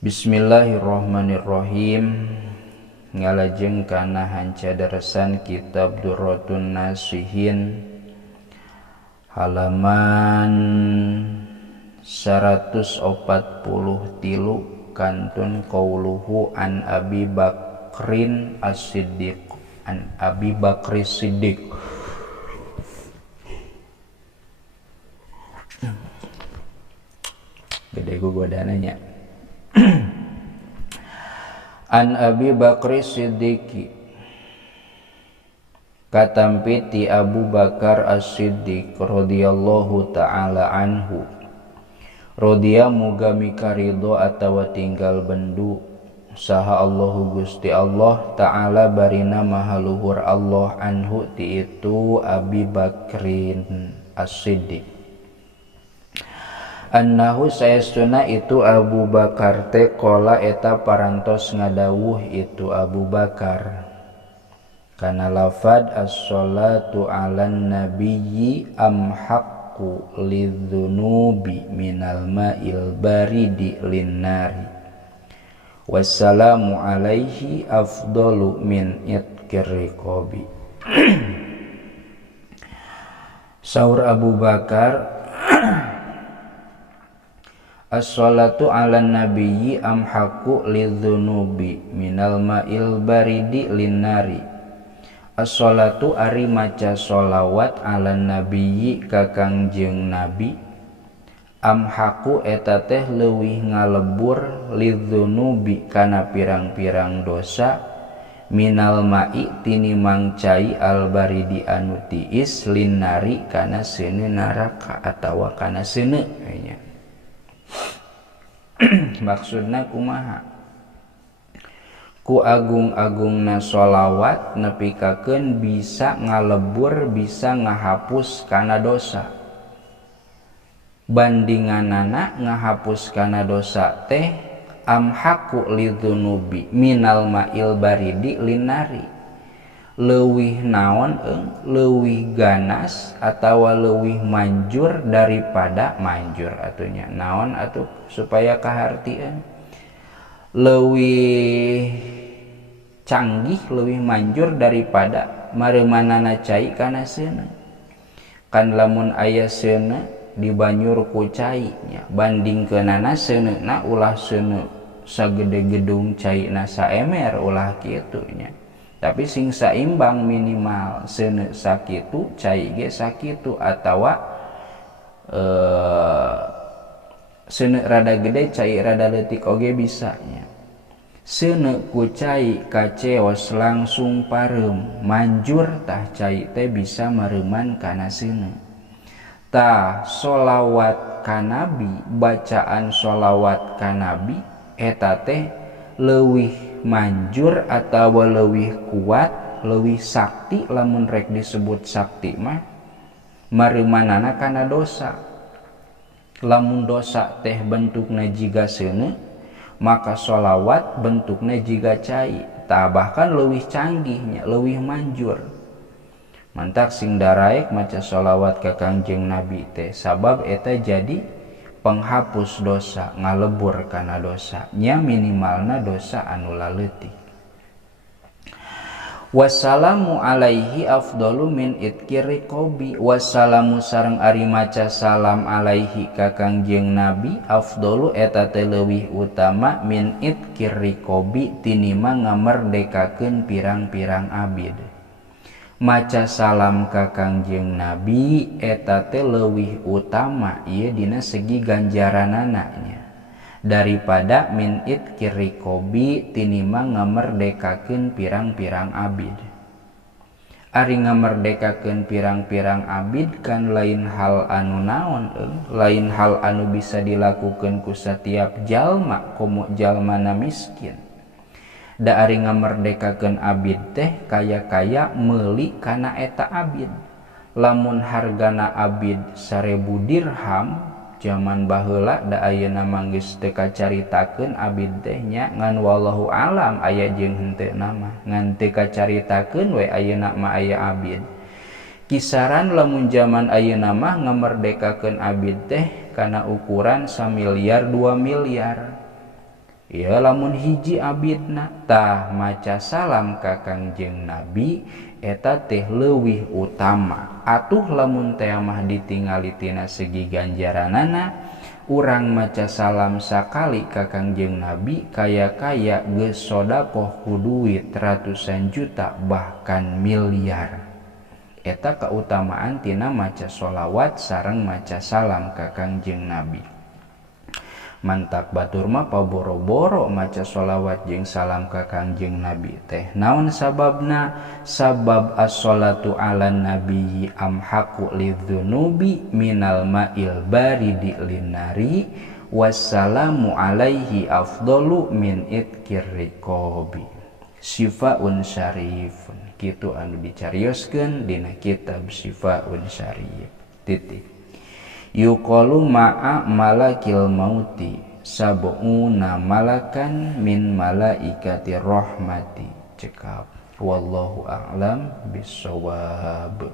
Bismillahirrahmanirrahim. Ngalajeng kana hancadaresan kitab Durratun Nasihin halaman 143 kantun qauluhu an Abi Bakrin As-Siddiq an Abi Bakri Siddiq. Gede gua dananya. An Abi Bakri Siddiqi katampi ti Abu Bakar As-Siddiq radhiyallahu ta'ala anhu. Rodia muga mikarido atawa tinggal bendu saha Allahu Gusti Allah ta'ala barina mahaluhur Allah anhu ti itu Abi Bakrin As-Siddiq. Annahu saestuna itu Abu Bakar teh qala eta parantos ngadawuh itu Abu Bakar kana lafad as-sholatu 'alan nabiyyi amhaqqu lidzunubi minal ma'il baridi linnari wassalamu alaihi afdalu min itqir riqabi. Saur Abu Bakar, as-sholatu 'alan nabiyyi amhaqqu lidzunubi minal ma'il baridi linnari. As-sholatu ari maca sholawat 'alan nabiyyi ka Kangjeng Nabi amhaqqu eta teh leuwih ngalebur lidzunubi kana pirang-pirang dosa minal ma'i tinimang cai al baridi anu tiis linnari kana seuneu neraka atawa kana seuneu nya. Maksudna kumaha? Ku agung-agungna sholawat nepikakeun bisa ngalebur, bisa ngahapus kana dosa. Bandinganana ngahapus kana dosa teh amhaku lidzunubi minal ma'il baridi linari. Leuwih naon leuwih ganas atawa leuwih manjur daripada manjur atunya naon atuh supaya kahartieun leuwih canggih leuwih manjur daripada mareumanana cai kana seuneu. Kan lamun aya seuneu dibanyur ku cai nya bandingkeunana seuneuna ulah seuneu sagede gedung caina saemer ulah kitu nya. Tapi sing saimbang minimal seuneu sakitu cai ge sakitu atawa seuneu rada gede cai rada leutik oge bisa nya. Seuneu ku cai kaceos langsung pareum manjur tah cai teh bisa mareuman kana seuneu. Tah sholawat ka Nabi, bacaan sholawat ka Nabi eta teh leuwih manjur atawa leuwih kuat, leuwih sakti lamun rek disebut sakti mah mareumanana kana dosa. Lamun dosa teh bentukna jiga seuneu, maka sholawat bentukna jiga cai, tah bahkan leuwih canggihnya, leuwih manjur. Mantak sing daraek maca sholawat ka Kangjeng Nabi teh sabab eta jadi penghapus dosa, ngalebur kana dosa nya minimalna dosa anu laleutik. Wassalamu alaihi afdalu min itqir riqabi. Wassalamu sareng ari maca salam alaihi ka Kangjeng Nabi afdalu eta teh leuwih utama min itqir riqabi tinimang ngamerdekakeun pirang-pirang abid. Maca salam ka Kangjeng Nabi eta teh leuwih utama ieu dina segi ganjaranana nya daripada min itqir riqabi tinimang ngamerdekakeun pirang-pirang abid. Ari ngamerdekakeun pirang-pirang abid kan lain hal anu naon lain hal anu bisa dilakukeun ku setiap jalma komo jalmana miskin. Da ari ngamerdekakeun abid teh kaya-kaya meuli kana eta abid. Lamun hargana abid 1000 dirham zaman baheula da ayeuna mah geus teu kacaritakeun abid teh nya ngan wallahu alam aya jeung henteuna mah ngan teu kacaritakeun we ayeuna mah aya abid. Kisaran lamun zaman ayeuna mah ngamerdekakeun abid teh kana ukuran 1 miliar 2 miliar. ya lamun hiji abidna tah maca salam ka Kangjeng Nabi eta teh leuwih utama. Atuh lamun teh mah ditingali tina segi ganjaranana urang maca salam sakali ka Kangjeng Nabi kaya-kaya geus sodaqoh ku duit ratusan juta bahkan miliar. Eta keutamaan tina maca sholawat sareng maca salam ka Kangjeng Nabi. Mantak batur mah paboro-boro maca sholawat jeung salam ka Kangjeng Nabi teh. Naon sababna? Sabab as-sholatu ala nabiyyi amhaqu lidzunubi minal ma'il baridi linnari wassalamu alaihi afdalu min itkir riqabi. Syifaun syarifun kitu anu dicarioskeun dina kitab Syifaun Syarif. Titik. Yuqalu ma'a malakil mauti sab'una malakan min malaikati rahmati. Cekap wallahu a'lam bissawab.